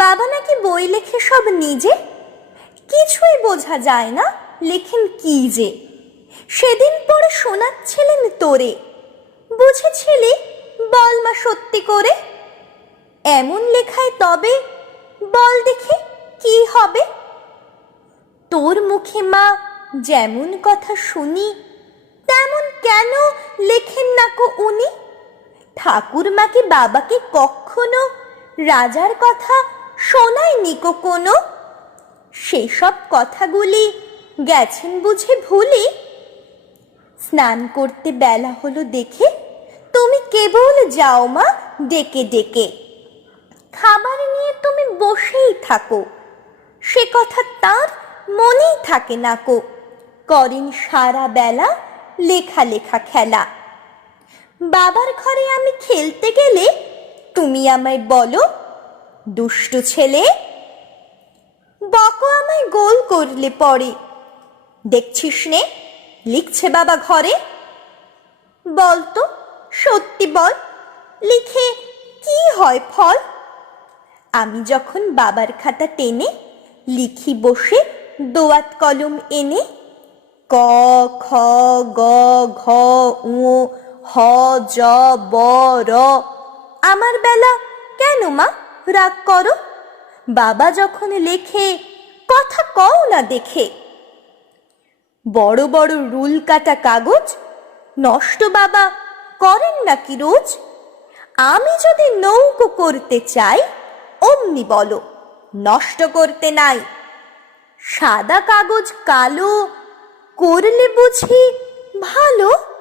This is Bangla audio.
বাবা নাকি বই লেখে সব নিজে? কিছুই বোঝা যায় না, লেখেন কি যে? সেদিন পরে শোনাচ্ছিলেন তোরে। বুঝেছিলি বল মা সত্যি করে? এমন লেখায় তবে বল দেখি কি হবে? তোর মুখে মা যেমন কথা শুনি, তেমন কেন লেখেন না কো উনি? ঠাকুর মাকে বাবাকে কখনো রাজার কথা শোনায়নি নিকো কোনো সেসব কথাগুলি গেছেন বুঝে ভুলি? স্নান করতে বেলা হলো দেখে তুমি কেবল যাও মা ডেকে ডেকে। খাবার নিয়ে তুমি বসেই থাকো। সে কথা তার মনেই থাকে না কো। করেন সারা বেলা লেখা লেখা খেলা। বাবার ঘরে আমি খেলতে গেলে তুমি আমায় বলো দুষ্টু ছেলে। বকো আমায় গোল করলে পরে। দেখছিস নে, লিখছে বাবা ঘরে। বল তো সত্যি বল, লিখে কি হয় ফল? আমি যখন বাবার খাতা টেনে লিখি বসে, দোয়াত কলম এনে, ক, খ, গ, ঘ, উ, হ, জ, ব, র, আমার বেলা কেন মা? রাগ করো। বাবা যখন লেখে, কথা কও না দেখে। বড় বড় রুল কাটা কাগজ, নষ্ট বাবা, করেন নাকি রোজ? আমি যদি নৌকো করতে চাই, অমনি বলো, নষ্ট করতে নাই। সাদা কাগজ কালো, করলে বুঝি ভালো।